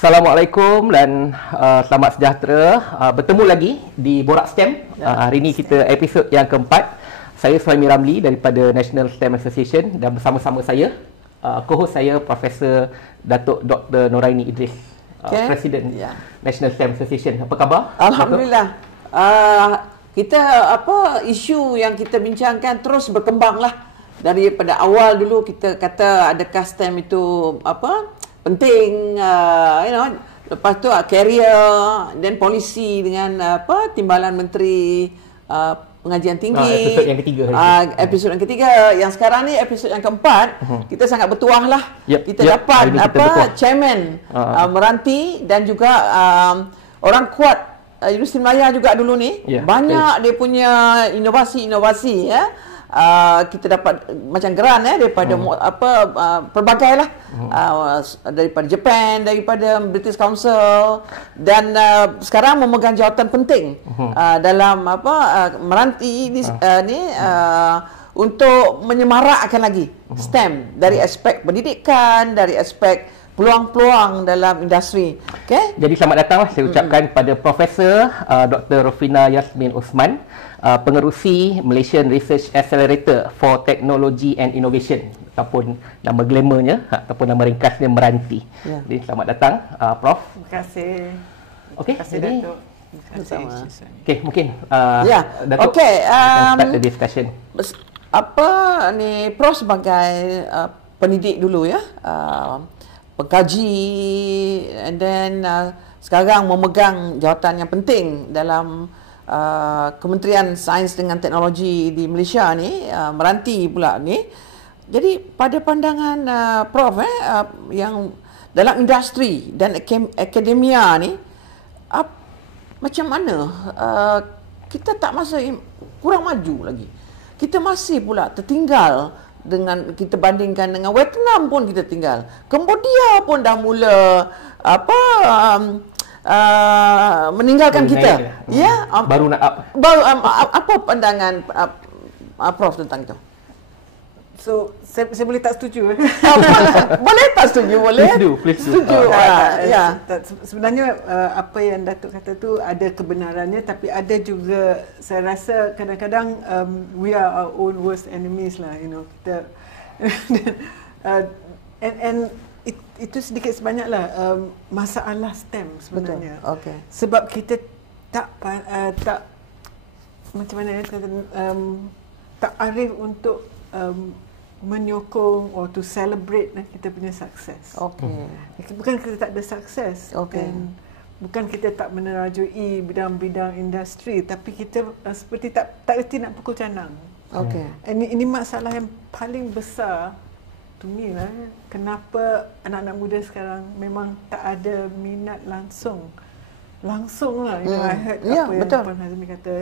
Assalamualaikum dan selamat sejahtera. Bertemu lagi di Borak Stem. Hari ini kita episod yang keempat. Saya Suhaimy Ramly daripada National STEM Association dan bersama-sama saya co-host saya Profesor Dato Dr Noraini Idris, Presiden National STEM Association. Apa khabar? Alhamdulillah. Kita isu yang kita bincangkan terus berkembang lah. Daripada awal dulu kita kata adakah STEM itu penting, lepas tu career dan polisi dengan Timbalan Menteri Pengajian Tinggi. Episod yang ketiga. Episod yang ketiga. Yang sekarang ni episod yang keempat. Kita sangat bertuah lah. Kita dapat chairman Meranti dan juga orang kuat Universiti Malaya juga dulu ni. Banyak dia punya inovasi-inovasi kita dapat macam geran daripada pelbagai lah, daripada Japan, daripada British Council dan sekarang memegang jawatan penting dalam Meranti ni untuk menyemarakkan lagi STEM dari aspek pendidikan, dari aspek peluang-peluang dalam industri. Jadi selamat datang saya ucapkan pada Profesor Dr. Rofina Yasmin Othman, Pengerusi Malaysian Research Accelerator for Technology and Innovation, ataupun nama glamournya ataupun nama ringkasnya Meranti. Jadi selamat datang Prof. Terima kasih. Okey, terima kasih Dato'. Terima kasih. Okey, mungkin Dato' okey, start the discussion. Prof sebagai pendidik dulu pengkaji, and then sekarang memegang jawatan yang penting dalam Kementerian Sains dengan Teknologi di Malaysia ni, Meranti pula ni. Jadi pada pandangan Prof yang dalam industri dan akademia ni, macam mana kita tak kurang maju lagi? Kita masih pula tertinggal dengan kita bandingkan dengan Vietnam pun kita tinggal. Cambodia pun dah mula meninggalkan kita. Baru nak up. Apa pandangan Prof tentang itu? So, saya boleh tak setuju? Boleh tak setuju? Boleh. Please do. Setuju. Sebenarnya apa yang Datuk kata tu ada kebenarannya, tapi ada juga saya rasa kadang-kadang we are our own worst enemies lah, kita and itu sedikit sebanyaklah masalah STEM sebenarnya. Betul. Okay. Sebab kita tak macam mana tak arif untuk menyokong atau to celebrate kita punya sukses. Bukan kita tak ada sukses, dan bukan kita tak menerajui bidang-bidang industri, tapi kita seperti tak reti nak pukul canang. Ini masalah yang paling besar to me lah. Kenapa anak-anak muda sekarang memang tak ada minat langsung lah. I heard apa yang Puan Hazmi kata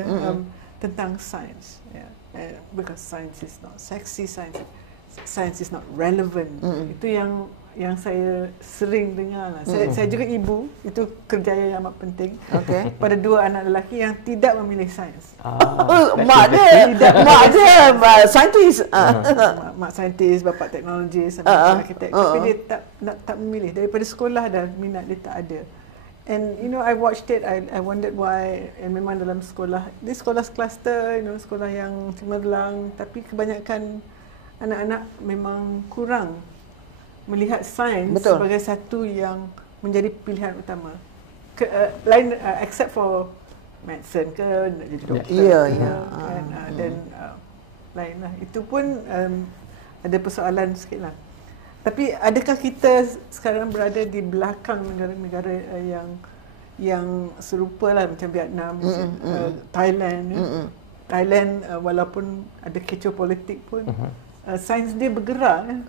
tentang sains. Because science is not sexy, science is not relevant. Itu yang saya sering dengar lah. Saya juga ibu, itu kerjaya yang amat penting. Pada dua anak lelaki yang tidak memilih sains. Mak dia saintis. Mak saintis, bapa teknologi, sama arkitek. Tapi dia tak memilih. Daripada sekolah dah minat dia tak ada. And I watched it, I wondered why. And memang dalam sekolah, di sekolah cluster, sekolah yang cemerlang, tapi kebanyakan anak-anak memang kurang melihat sains sebagai satu yang menjadi pilihan utama. Lain except for medicine ke, nak jadi doktor. Dan lain lah. Itu pun ada persoalan sikit lah. Tapi adakah kita sekarang berada di belakang negara-negara yang serupa lah, macam Vietnam, Thailand. Thailand walaupun ada kecoh politik pun, sains dia bergerak.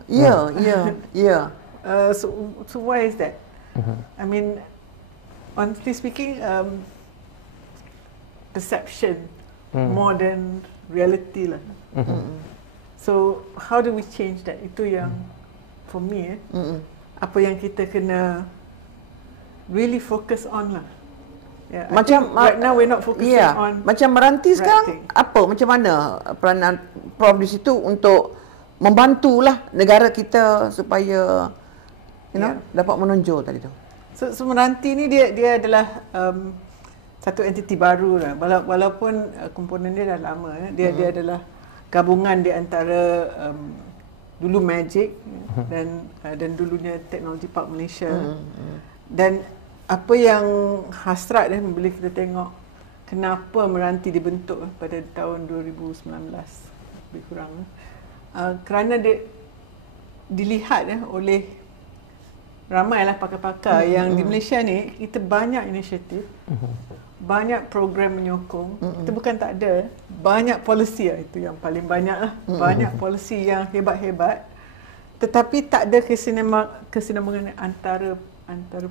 So why is that? I mean, honestly speaking, perception more than reality lah. So how do we change that? Itu yang for me, apa yang kita kena really focus on lah. Macam right now we're not focusing on macam Meranti sekarang, macam mana peranan Prof di situ untuk membantulah negara kita supaya dapat menonjol tadi tu? So Meranti ni dia adalah satu entiti baru lah. Walaupun komponen dia dah lama. Dia adalah gabungan di antara dulu Magic dan dulunya Teknologi Park Malaysia. Dan apa yang hasrat bila kita tengok kenapa Meranti dibentuk pada tahun 2019 lebih kurang, kerana dia dilihat oleh ramailah pakar-pakar yang di Malaysia ni kita banyak inisiatif, banyak program menyokong. Kita bukan tak ada, banyak polisi itu yang paling banyak lah. Banyak polisi yang hebat-hebat, tetapi tak ada kesinambungan antara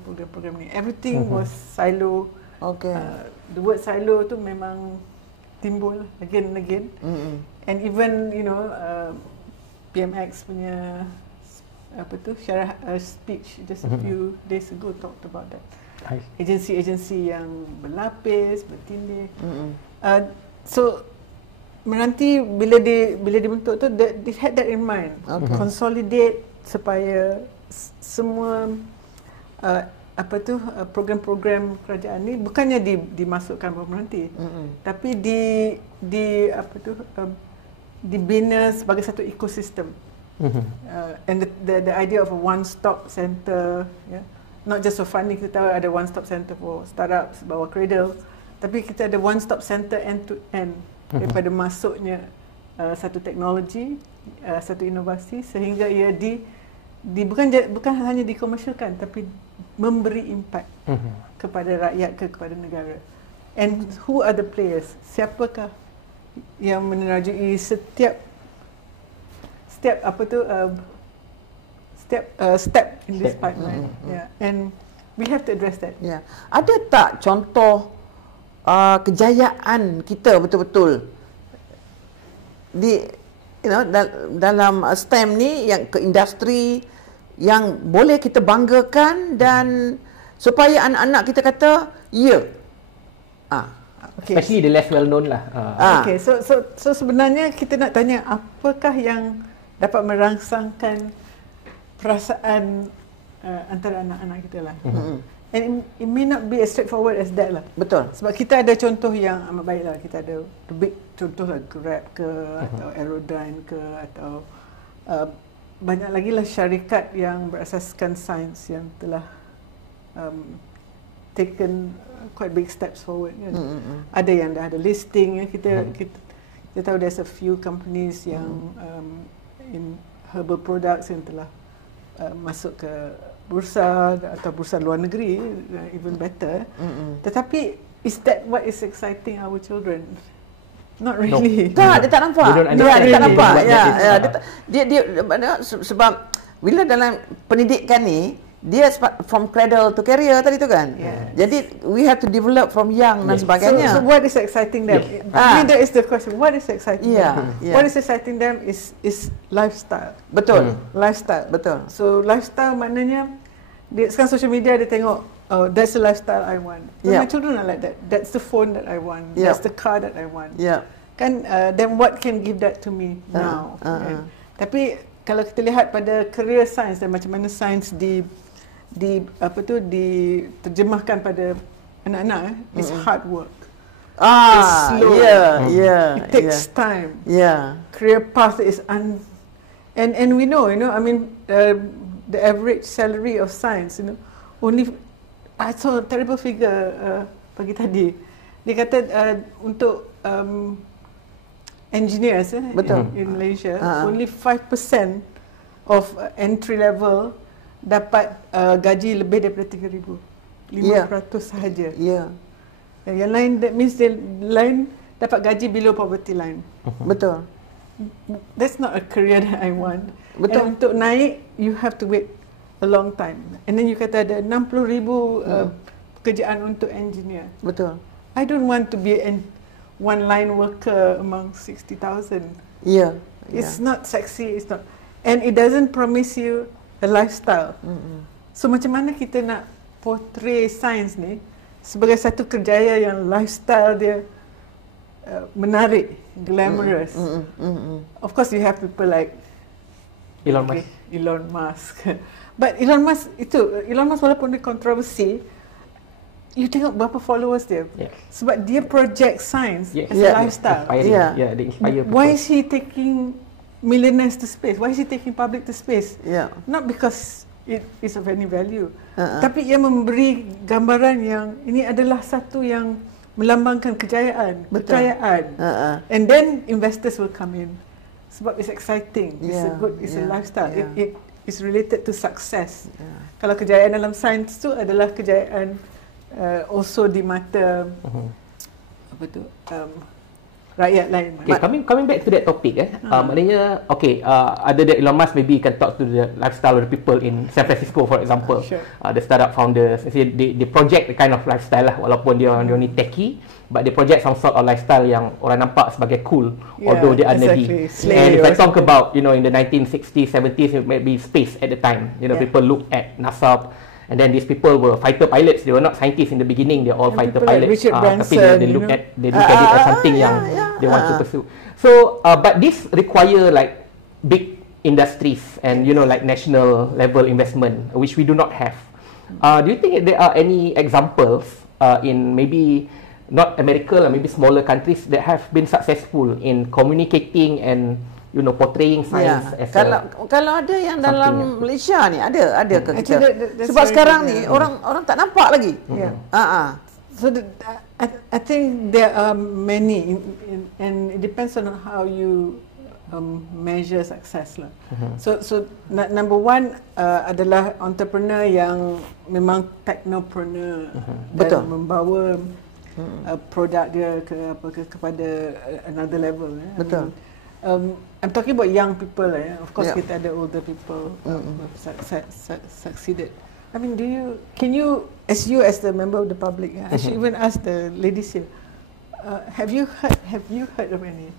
program-program ni. Everything was silo. Okay. The word silo tu memang timbul again and again. And even PMX punya syarah speech just a few days ago talked about that. Agensi-agensi yang berlapis, bertindih. So Meranti bila dibentuk tu, they had that in mind. Consolidate supaya semua program-program kerajaan ni bukannya dimasukkan bawah Meranti, tapi dibina sebagai satu ekosistem. And the idea of a one-stop center, not just for funding. Kita tahu ada one-stop center for startups bawah Cradle, tapi kita ada one-stop center end-to-end daripada masuknya satu teknologi, satu inovasi sehingga ia bukan hanya dikomersialkan, tapi memberi impact kepada rakyat, kepada negara. And who are the players? Siapakah yang menerajui setiap step in this pipeline? And we have to address that. Ada tak contoh kejayaan kita betul-betul di dalam STEM ni, yang ke industri yang boleh kita banggakan dan supaya anak-anak kita kata especially the less well known lah. Okay, so sebenarnya kita nak tanya apakah yang dapat merangsangkan perasaan antara anak-anak kita lah. And it may not be as straightforward as that lah. Betul. Sebab kita ada contoh yang amat baik lah. Kita ada big contoh lah, Grab ke atau Aerodyne ke atau banyak lagi lah syarikat yang berasaskan sains yang telah taken quite big steps forward. Ada yang dah ada listing. Kita tahu there's a few companies yang in herbal products yang telah masuk ke bursa atau bursa luar negeri, even better. Tetapi is that what is exciting our children? Not really. No. Tak, dia tak nampak. Dia tak nampak. Dia sebab bila dalam pendidikan ni, dia from cradle to career tadi tu kan. Jadi we have to develop from young dan sebagainya. So what is exciting them? That is the question. What is exciting them? What is exciting them is lifestyle. Betul. Lifestyle. Betul. So lifestyle maknanya sekarang social media dia tengok, oh, that's the lifestyle I want. My children are like that. That's the phone that I want. That's the car that I want. Kan, then what can give that to me now? Tapi kalau kita lihat pada career science dan macam mana sains diterjemahkan pada anak-anak, it's hard work. It's slow. It takes time. Career path is and we know, I mean, the average salary of science, only, I saw a terrible figure pagi tadi. Dia kata untuk engineers in Malaysia, only 5% of entry level dapat gaji lebih daripada 3,000. 5% sahaja. Yang lain, that means the lain dapat gaji below poverty line. Betul. That's not a career that I want. Betul. And untuk naik, you have to wait a long time. And then you kata ada 60,000 pekerjaan untuk engineer. Betul. I don't want to be one line worker among 60,000. It's not sexy. It's not, and it doesn't promise you a lifestyle. So macam mana kita nak portray sains ni sebagai satu kerjaya yang lifestyle dia menarik, glamorous. Of course you have people like Elon Musk. But Elon Musk walaupun dia kontroversi, you tengok berapa followers dia. Sebab dia project science as a lifestyle. They inspire people. Why is he taking millionaires to space? Why is he taking public to space? Not because it is of any value. Tapi ia memberi gambaran yang ini adalah satu yang melambangkan kejayaan. And then investors will come in. Sebab it's exciting. It's a lifestyle. It is related to success. Kalau kejayaan dalam sains tu adalah kejayaan also di mata apa tu rakyat lain. Okay, coming back to that topic, maknanya other than Elon Musk, maybe you can talk to the lifestyle of the people in San Francisco, for example. The startup founders, they project the kind of lifestyle lah, walaupun dia ni techie, but they project some sort of lifestyle yang orang nampak sebagai cool, although they are nerdy. And if I talk about, in the 1960s, 70s, it may be space at the time. People look at NASA. And then these people were fighter pilots. They were not scientists in the beginning. They're all fighter pilots. Tapi they look at it as something yang they want to pursue. So, but this require like big industries and like national level investment, which we do not have. Do you think there are any examples in maybe not America, maybe smaller countries that have been successful in communicating and portraying science as kalau ada yang dalam Malaysia ni ada ke kita? Sebab sekarang ni orang tak nampak lagi. So I think there are many and it depends on how you measure success lah. So number one adalah entrepreneur yang memang technopreneur, dan membawa produk dia kepada another level. Betul. I'm talking about young people. Of course, kita ada older people who have succeeded. I mean, can you, as the member of the public, I should even ask the ladies here, have you heard of any?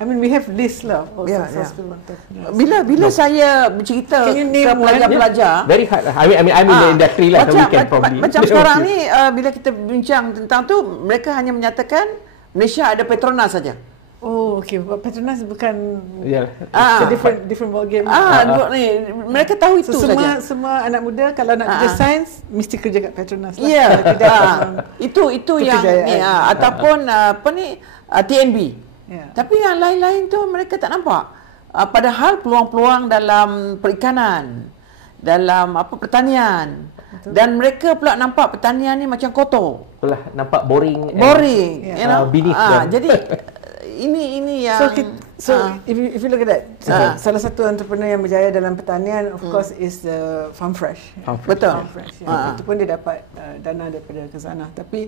I mean, we have list lah of successful entrepreneurs. Bila saya bercerita ke pelajar-pelajar, very hard. I'm in the industry lah, so we can probably. Macam sekarang ni, bila kita bincang tentang tu, mereka hanya menyatakan Malaysia ada Petronas saja. Oh, okay. Petronas bukan different ball game. Ni mereka tahu itu saja. Semua anak muda kalau nak kerja sains mesti kerja kat Petronas lah. Itu yang ni ataupun TNB. Tapi yang lain-lain tu mereka tak nampak. Padahal peluang-peluang dalam perikanan, dalam pertanian. Betul. Dan mereka pula nampak pertanian ni macam kotor. Itulah nampak boring. Jadi ini yang if you look at that, salah satu entrepreneur yang berjaya dalam pertanian of course is the Farm Fresh. Betul. Farm Fresh. Itu pun dia dapat dana daripada khazanah. Tapi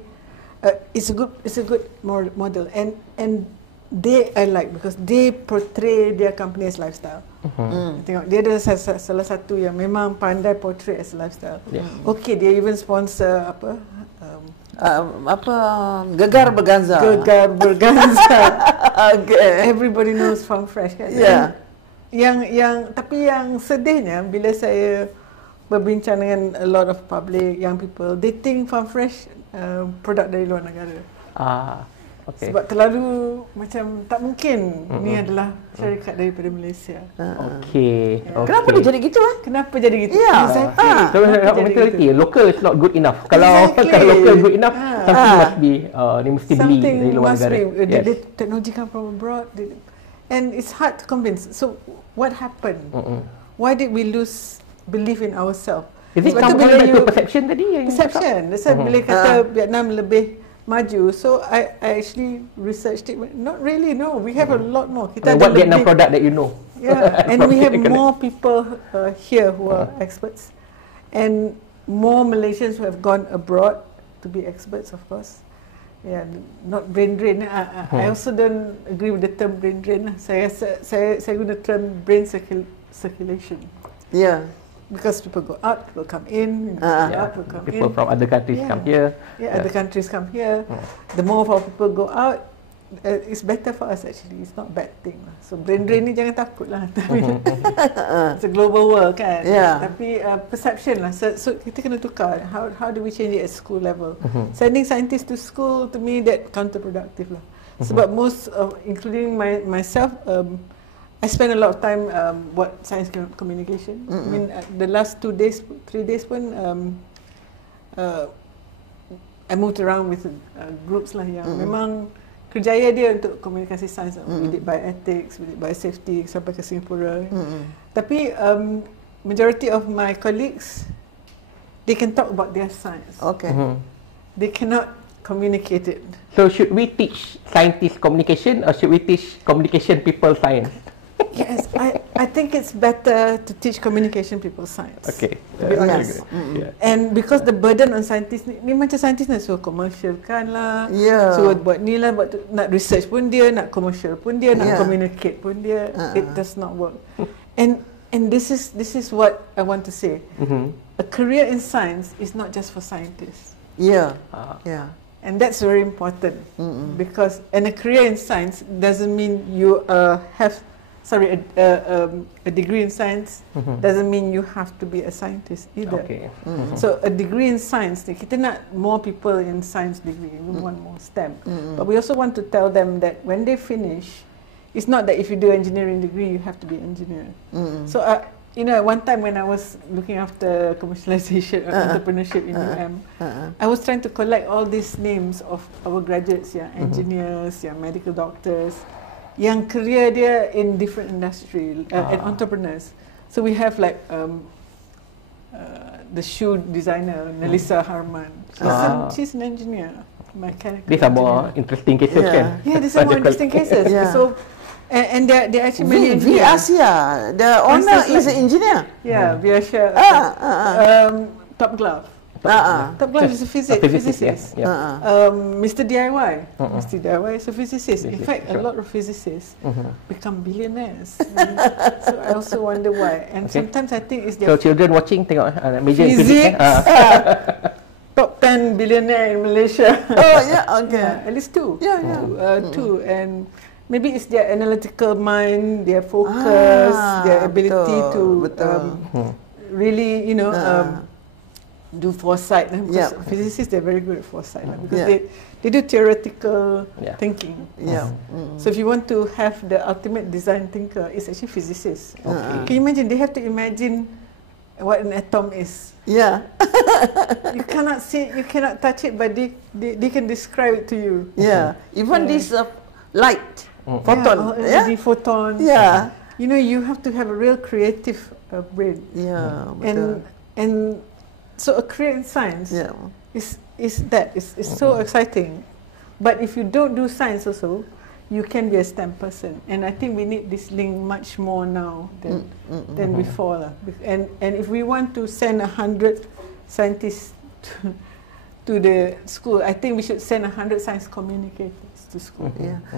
it's a good model and they I like because they portray their company as lifestyle. Tengok dia ada salah satu yang memang pandai portray as lifestyle. Okay, dia even sponsor Gegar Berganza. Everybody knows Farm Fresh kan. Tapi yang sedihnya bila saya berbincang dengan a lot of public young people, they think Farm Fresh produk dari luar negara. Sebab terlalu macam tak mungkin ni adalah syarikat daripada Malaysia. Kenapa dia jadi gitu? Kenapa jadi gitu? Mentality local is not good enough. Kalau local good enough, something must be mesti beli dari luar negara. The technology come from abroad and it's hard to convince. So what happened? Why did we lose belief in ourselves? Is it come back to perception tadi? Perception. That's why bila kata Vietnam lebih maju, so I actually researched it. Not really, no. We have a lot more. What Vietnam product that you know? And we have more people here who are experts, and more Malaysians who have gone abroad to be experts, of course. Not brain drain. I also don't agree with the term brain drain. Saya guna term brain circulation. Because people go out, people come in, people from other countries come here. Other countries come here. The more of our people go out, it's better for us actually. It's not bad thing. So brain drain ni jangan takut lah. It's a global world kan. Tapi perception lah. So kita kena tukar. How do we change it at school level? Sending scientists to school, to me that counterproductive lah. Sebab most of, including myself, I spend a lot of time buat science communication. I mean, the last 3 days pun I moved around with groups lah yang memang kerjaya dia untuk komunikasi sains. We did bioethics, we did biosafety sampai ke Singapura. Tapi majority of my colleagues, they can talk about their science. Okay. They cannot communicate it. So should we teach scientists communication or should we teach communication people science? Yes, I think it's better to teach communication people science. Okay. To be honest. Yeah. And because the burden on scientists ni macam scientist nak suruh commercialkan lah, Yeah. suruh buat ni lah, nak research pun dia, nak commercial pun dia, nak communicate pun dia. It does not work. And this is what I want to say. A career in science is not just for scientists. Yeah. And that's very important because a career in science doesn't mean you have a degree in science doesn't mean you have to be a scientist either. Okay. So a degree in science, kita nak more people in science degree, we want more STEM. But we also want to tell them that when they finish, it's not that if you do engineering degree, you have to be an engineer. So at one time when I was looking after commercialization or entrepreneurship in UM, I was trying to collect all these names of our graduates, engineers, medical doctors, yang career dia in different industry and entrepreneurs. So we have like the shoe designer Nelisa Harman. She's an engineer, mechanical. These are more interesting cases, kan? Yeah, these are more interesting cases. So and they're actually many engineers. Asia, the owner is an engineer. Yeah, Viasha. Top Glove. Top Glove is a physicist. Mr. DIY. Mr. DIY is a physicist. In fact, a lot of physicists become billionaires. So I also wonder why. And sometimes I think it's their So children watching, tengok major in physics. Top 10 billionaire in Malaysia. At least two. Two. And maybe it's their analytical mind, their focus, their ability to really, do foresight. Because physicists, they're very good at foresight because they do theoretical thinking. So if you want to have the ultimate design thinker, it's actually physicists. Can you imagine? They have to imagine what an atom is. You cannot see, you cannot touch it, but they can describe it to you. Even this light. Photon. The photon. You have to have a real creative brain. And so a career in science is so exciting. But if you don't do science also, you can be a STEM person. And I think we need this link much more now than before. And if we want to send 100 scientists to the school, I think we should send 100 science communicators to school.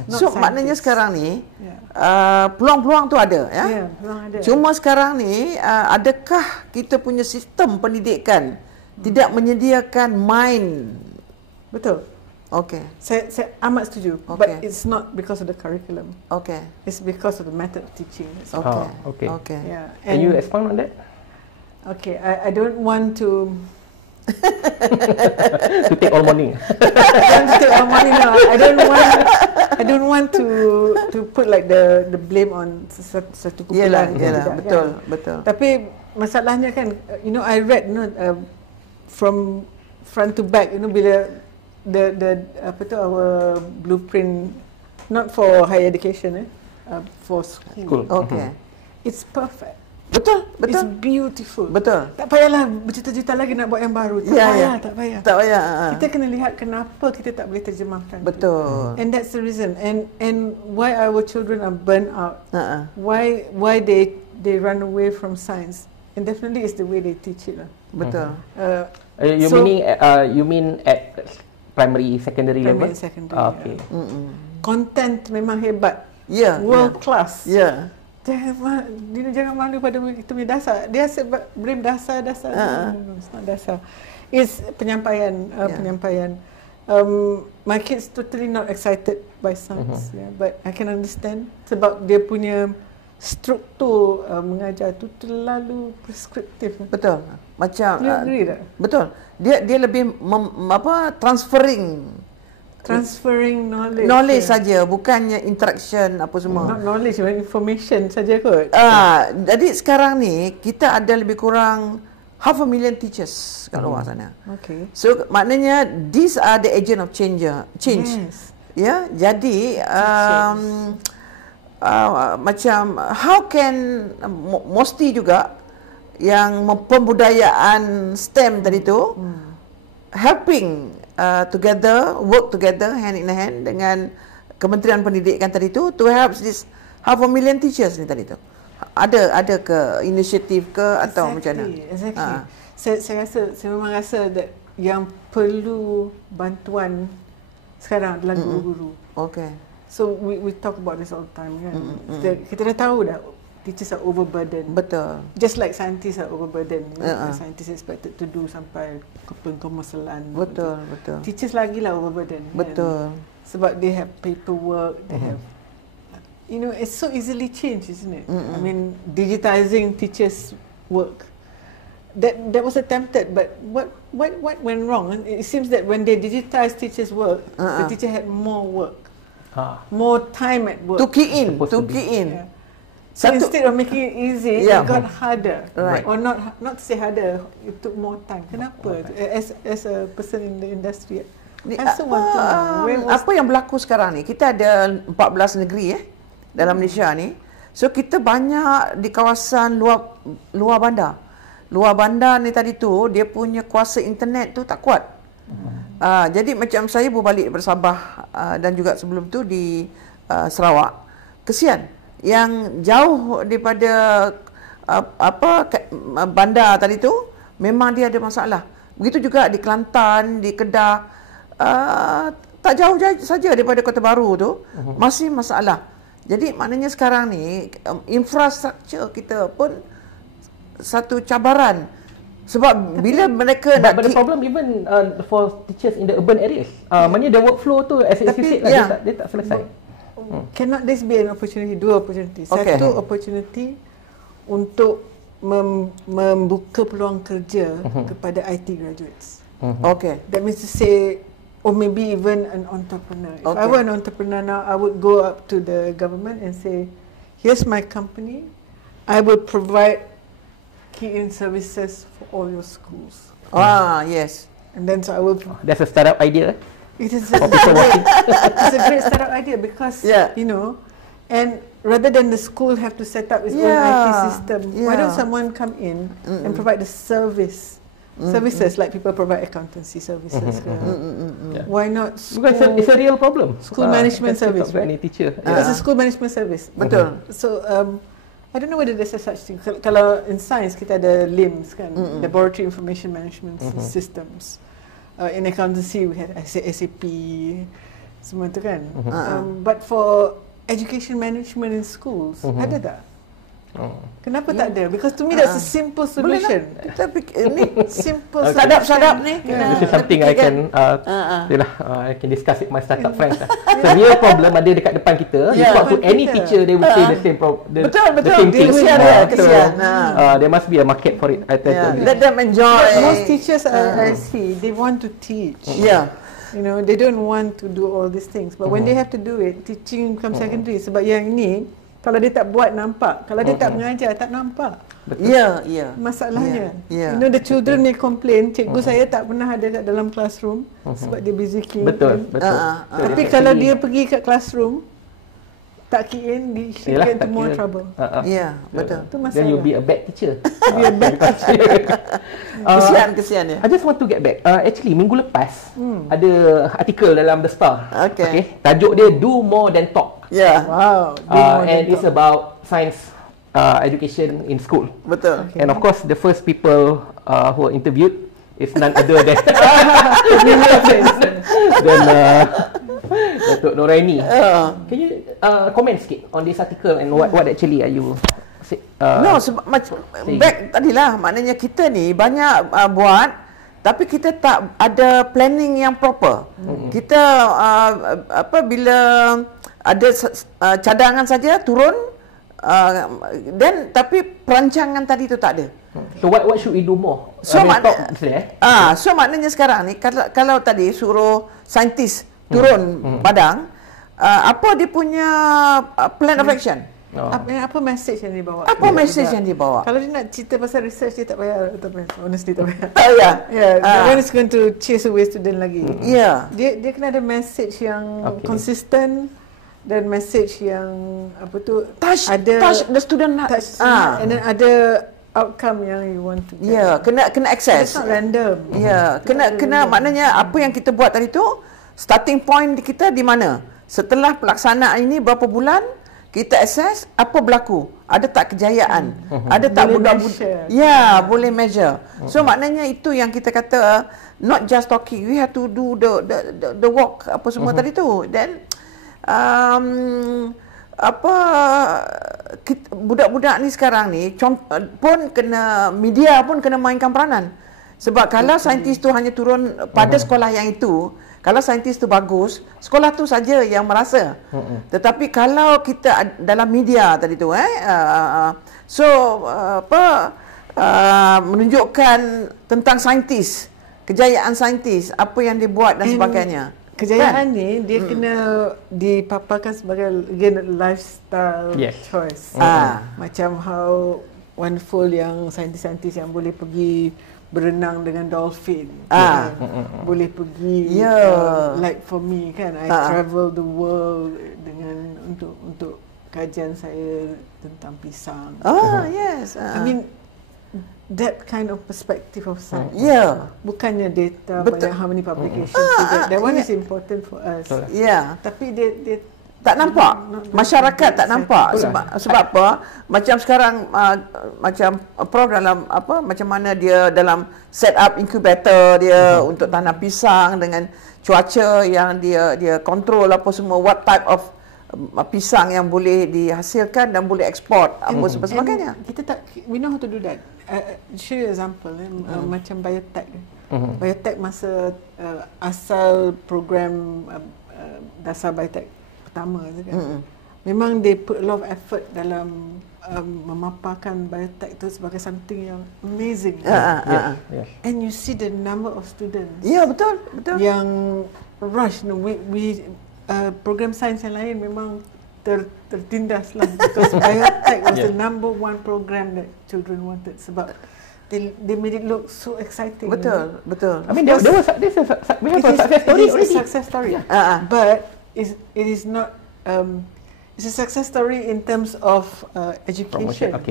So maknanya sekarang ni peluang-peluang tu ada, peluang ada. Cuma sekarang ni adakah kita punya sistem pendidikan tidak menyediakan mind? Betul. Okay. Saya amat setuju. But it's not because of the curriculum. Okay. It's because of the method of teaching. Okay. Yeah. Can you expound on that? Okay. I don't want to to take all morning. No. I don't want to put like the blame on satu kumpulan. Betul. Tapi masalahnya kan, I read from front to back, bila the our blueprint not for higher education, for school. Okay. It's perfect. Betul. It's beautiful. Betul. Tak payahlah berjuta-juta lagi nak buat yang baru. Tak payah. Tak payah. Kita kena lihat kenapa kita tak boleh terjemahkan. Betul. And that's the reason. And why our children are burnt out. Why they run away from science. And definitely it's the way they teach it lah. Betul. You mean at primary, secondary level? Primary, secondary. Okay. Content memang hebat. World class. Jangan malu pada kita punya dasar. Dia sebab blame dasar. No, it's not dasar. It's penyampaian. My kids totally not excited by science. But I can understand sebab dia punya struktur mengajar tu terlalu preskriptif. Betul. Macam you agree tak? Betul. Dia lebih transferring transferring knowledge. Knowledge saja, bukannya interaction apa semua. Not knowledge, but information saja kot. Jadi sekarang ni kita ada lebih kurang 500,000 teachers kat luar sana. Okay. So maknanya these are the agent of change. Yes. Ya, jadi macam how can mesti juga yang pembudayaan STEM tadi tu helping work together hand in hand dengan Kementerian Pendidikan tadi tu to help this 500,000 teachers ni tadi tu. Ada ke inisiatif ke atau macam mana? Exactly. Saya memang rasa that yang perlu bantuan sekarang adalah guru-guru. Okay. So we talk about this all the time kan. Kita dah tahu dah teachers are overburdened. Betul. Just like scientists are overburdened. Scientists expected to do sampai kepengemuselan. Betul. Teachers lagi lah overburdened. Betul. Kan? Sebab they have paperwork, they have, it's so easily changed, isn't it? I mean, digitizing teachers' work. That was attempted, but what went wrong? It seems that when they digitized teachers' work, the teacher had more work, more time at work. To key in. Yeah. So instead of making it easy, it got harder. Right. Or not to say harder, it took more time. Kenapa? As a person in the industry, I also want to know. Apa yang berlaku sekarang ni? Kita ada 14 negeri dalam Malaysia ni. So kita banyak di kawasan luar bandar. Luar bandar ni tadi tu dia punya kuasa internet tu tak kuat. Jadi macam saya berbalik dari Sabah dan juga sebelum tu di Sarawak. Kesian yang jauh daripada bandar tadi tu memang dia ada masalah. Begitu juga di Kelantan, di Kedah, tak jauh saja daripada Kota Baru tu masih masalah. Jadi maknanya sekarang ni infrastruktur kita pun satu cabaran. Sebab bila mereka but the problem even for teachers in the urban areas, maknanya the workflow tu as you said lah, dia tak selesai. Cannot this be an opportunity? Dua opportunity. Satu opportunity untuk membuka peluang kerja kepada IT graduates. Okay. That means to say, or maybe even an entrepreneur. If I were an entrepreneur now, I would go up to the government and say, here's my company. I will provide key-in services for all your schools. Yes. And then so I will... That's a startup idea. It is it's a great startup idea because, and rather than the school have to set up its own IT system, why don't someone come in and provide the services like people provide accountancy services? Why not school? Because it's a real problem. School management service. Any teacher. It's a school management service. Betul. So, I don't know whether there's a such thing. Kalau in science kita ada LIMS kan, Laboratory Information Management Systems. In accountancy we had SAP, semua tu kan. But for education management in schools, ada tak? Kenapa tak ada? Because to me that's a simple solution. Kita fikir ni simple startup ni. This is something I can I can discuss with my startup friends. So real problem ada dekat depan kita. You talk to any teacher, they will say the same problem. Betul. Kesian. There must be a market for it. Let them enjoy. Most teachers I see, they want to teach. They don't want to do all these things. But when they have to do it, teaching becomes secondary. Sebab yang ni, kalau dia tak buat nampak, kalau dia tak mengajar tak nampak. Masalahnya. The children may complain, cikgu saya tak pernah ada kat dalam classroom sebab dia busy key. Betul. Tapi kalau dia pergi kat classroom tak key in, she get into more trouble. Betul. Itu masalah. Then you'll be a bad teacher. Be a bad teacher. Kesian ya. I just want to get back. Actually minggu lepas ada artikel dalam The Star. Okay. Tajuk dia Do More Than Talk. Wow. And it's about science education in school. Betul. And of course the first people who were interviewed is none other than Dato Noraini. Can you comment sikit on this article and what actually are you sebab back tadilah, maknanya kita ni banyak buat tapi kita tak ada planning yang proper. Kita bila ada cadangan saja turun tapi perancangan tadi tu tak ada. So what should we do more? So maknanya sekarang ni kalau tadi suruh saintis turun padang, apa dia punya plan of action? Apa message yang dibawa? Apa message yang dibawa? Kalau dia nak cerita pasal research, dia tak payah, honestly tak payah. Yeah. That one is going to chase away student lagi. Yeah. Dia kena ada message yang konsisten dan message yang touch the student, and then ada outcome yang you want to get. Kena access. It's not random. Kena maknanya apa yang kita buat tadi tu, starting point kita di mana? Setelah pelaksanaan ini berapa bulan, kita assess apa berlaku. Ada tak kejayaan? Ada tak budak-budak? Boleh measure. So maknanya itu yang kita kata, not just talking, we have to do the work apa semua tadi tu. Then budak-budak ni sekarang ni pun kena, media pun kena mainkan peranan. Sebab kalau saintis tu hanya turun pada sekolah yang itu, kalau saintis tu bagus, sekolah tu saja yang merasa. Tetapi kalau kita dalam media tadi tu menunjukkan tentang saintis, kejayaan saintis, apa yang dia buat dan sebagainya. Kejayaan ni dia kena dipaparkan sebagai lifestyle choice. Macam how wonderful yang saintis-saintis yang boleh pergi berenang dengan dolphin, boleh pergi like for me kan, I travel the world dengan untuk kajian saya tentang pisang. I mean that kind of perspective of science. Bukannya data banyak how many publications that one is important for us. Tapi dia tak nampak, masyarakat tak nampak. Sebab apa? Macam sekarang macam Prof dalam macam mana dia dalam set up incubator dia untuk tanam pisang dengan cuaca yang dia control apa semua, what type of pisang yang boleh dihasilkan dan boleh ekspor apa sebagainya. Kita tak, we know how to do that. Show you example macam biotech. Biotech masa asal program dasar biotech pertama tu kan. Memang they put a lot of effort dalam memaparkan biotech tu sebagai something yang amazing. And you see the number of students. Betul. Yang rush. We program sains yang lain memang tertindas lah because biotech was the number one program that children wanted sebab they made it look so exciting. Betul. I mean, we have a success story already. It's a success story. But it is not. It's a success story in terms of education. But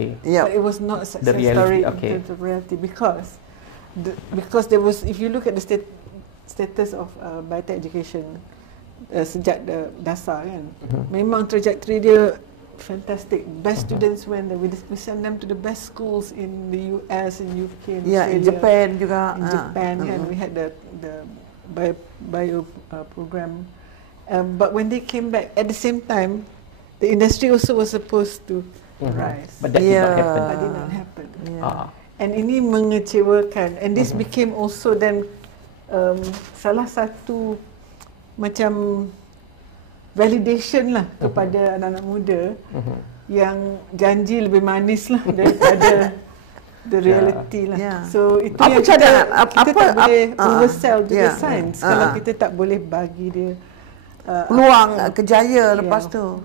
it was not a success story in terms of reality because there was. If you look at the status of biotech education sejak dasar kan, memang trajectory dia fantastic. Best students went there. We send them to the best schools in the US, in UK, in Australia, in Japan juga. In Japan kan, we had the bio program. But when they came back, at the same time, the industry also was supposed to rise. But that did not happen. But did not happen. And ini mengecewakan. And this became also then salah satu macam validation lah kepada anak-anak muda yang janji lebih manis lah daripada the reality lah. So itu yang kita tak boleh oversell juga sains kalau kita tak boleh bagi dia peluang kejaya lepas tu.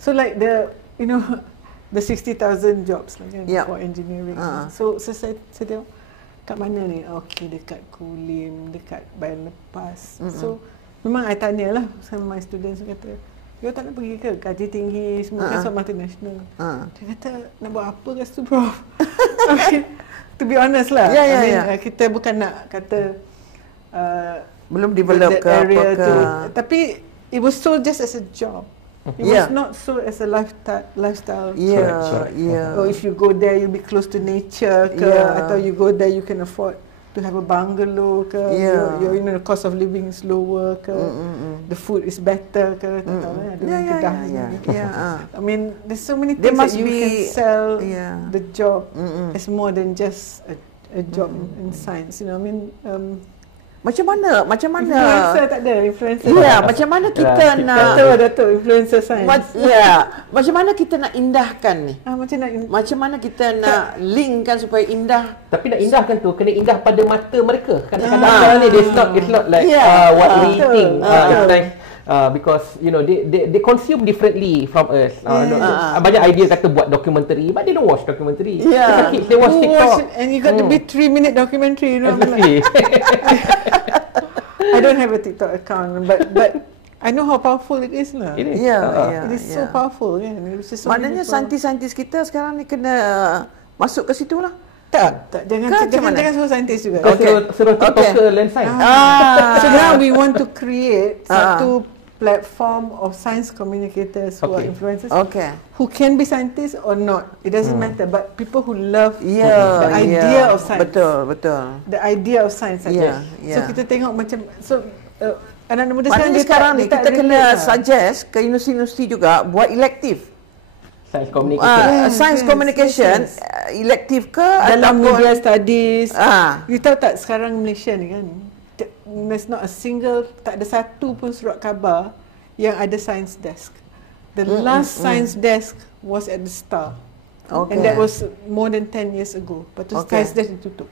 So like the 60,000 jobs lah kan for engineering. So saya tengok kat mana ni? Okay, dekat Kulim, dekat Bayan Lepas. So memang I tanya lah sama my students, kata, you tak nak pergi ke gaji tinggi semua kan sebab multinational. Dia kata, nak buat apa kat situ Prof? I mean, to be honest lah, kita bukan nak kata belum develop ke apa ke. Tapi it was sold just as a job. It was not sold as a lifestyle choice. Or if you go there, you'll be close to nature ke, atau you go there, you can afford to have a bungalow ke, the cost of living is lower ke, the food is better ke, tak tahu ada kedah. I mean, there's so many things that you can sell the job as more than just a job in science. I mean, Macam mana influencer tak ada, influencer. Ya, macam mana kita nak Dato influencer sains. Macam mana kita nak indahkan ni? Macam mana kita nak linkkan supaya indah? Tapi nak indahkan tu kena indah pada mata mereka. Kadang-kadang ni it's not like what we think. Because they consume differently from us. Banyak idea kata buat documentary, but they don't watch documentary. They watch TikTok. And you got to be 3-minute documentary. Exactly. I don't have a TikTok account, but I know how powerful it is lah. It is. It is so powerful. Maknanya saintis-saintis kita sekarang ni kena masuk ke situ lah. Tak. Jangan suruh saintis juga. Suruh TikToker learn science. So now we want to create satu platform of science communicators who are influencers, who can be scientists or not. It doesn't matter. But people who love the idea of science. Betul. The idea of science. So kita tengok macam anak muda sekarang ni kita kena suggest ke universiti juga buat elektif. Science communication elektif ke dalam media studies. You tahu tak sekarang Malaysia ni kan, there's not a single, tak ada satu pun surat khabar yang ada science desk. The last science desk was at the Star. And that was more than 10 years ago. Lepas tu science desk ditutup.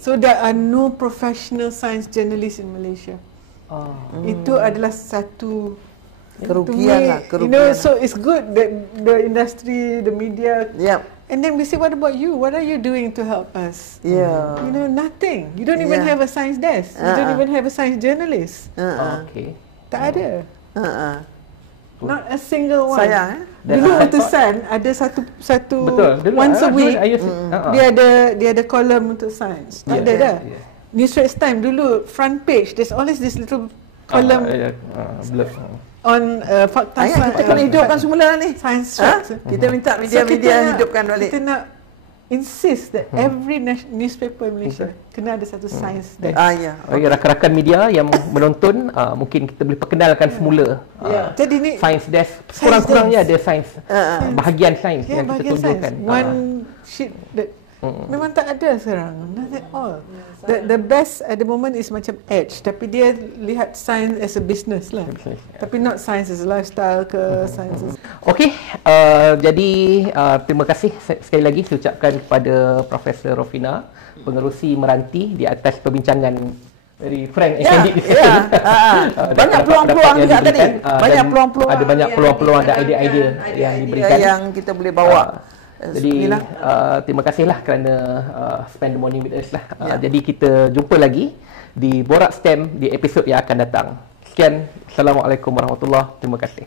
So there are no professional science journalists in Malaysia. Itu adalah satu kerugian. So it's good that the industry, the media, and then we say, what about you? What are you doing to help us? Nothing. You don't even have a science desk. You don't even have a science journalist. Tak ada. Not a single one. Sayang. Dulu utusan ada satu once a week dia ada column untuk science. Tak ada dah. Newsrate Time dulu front page, there's always this little column on fakta science. Kita kena hidupkan semula ni science facts. Kita minta media hidupkan balik. Kita nak insist that every newspaper in Malaysia kena ada satu science desk. Bagi rakan-rakan media yang menonton, mungkin kita boleh perkenalkan semula jadi ni science desk. Kurang-kurangnya ada science, bahagian science yang kita tunjukkan. One sheet that memang tak ada sekarang. Not at all. The best at the moment is macam Edge, tapi dia lihat science as a business lah. Tapi not science as a lifestyle ke science. Jadi terima kasih sekali lagi saya ucapkan kepada Profesor Rofina Pengerusi Meranti di atas perbincangan very frank and candid discussion. Banyak peluang-peluang juga tadi. Banyak peluang-peluang. Ada banyak peluang-peluang, ada idea-idea yang diberikan yang kita boleh bawa. Jadi terima kasihlah kerana spend the morning with us lah. Jadi kita jumpa lagi di Borak Stem di episod yang akan datang. Sekian. Assalamualaikum warahmatullahi wabarakatuh. Terima kasih.